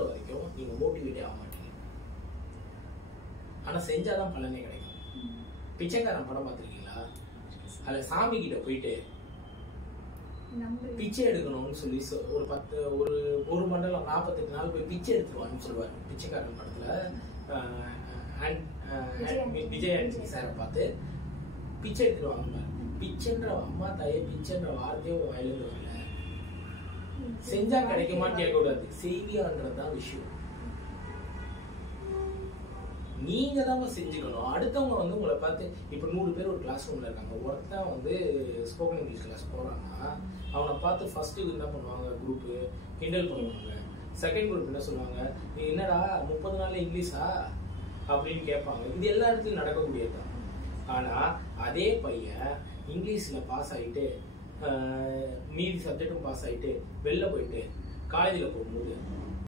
வரைக்கும் நீங்க மோட்டிவேட்டே ஆக மாட்டீங்க. ஆனா செஞ்சாதான் பலனே கிடைக்கும். பிச்சைக்காரன் படம் பார்த்திருக்கீங்களா? அதுல சாமி கிட்ட போயிட்டு பிச்சை எடுக்கணும்னு சொல்லி ஒரு மண்டலம் 48 நாள் போய் பிச்சை எடுத்துருவான்னு சொல்லுவாரு. பிச்சைக்காரன் படத்துல விஜய் ஆண்டனி சாரை பார்த்து பிச்சை எடுத்துருவாங்க. பிச்சைன்ற அம்மா தாயே பிச்சைன்ற வார்த்தையே வாயிலிருந்து வரல. செஞ்சா கிடைக்குமான்னு கேட்க கூடாது, செய்வியான்றதுதான் விஷயம். நீங்க தான் செஞ்சுக்கணும். அடுத்தவங்க வந்து உங்களை பார்த்து இப்ப 100 பேர் ஒரு கிளாஸ் ரூம்ல இருக்காங்க. ஒருத்தன் வந்து ஸ்போக்கன் இங்கிலீஷ் கிளாஸ் போறான்னா அவனை பார்த்து ஃபர்ஸ்ட் என்ன பண்ணுவாங்க, குரூப் கிண்டல் பண்ணுவாங்க. செகண்ட் குரூப் என்ன சொல்லுவாங்க, நீ என்னடா 30 நாள்ல இங்கிலீஷா அப்படின்னு கேட்பாங்க. இது எல்லா இடத்துலயும் நடக்கக்கூடியதுதான். ஆனா அதே பையன் இங்கிலீஷ்ல பாஸ் ஆயிட்டு மீதி சப்ஜெக்டும் பாஸ் ஆயிட்டு வெளில போயிட்டு காலேஜில் போகும்போது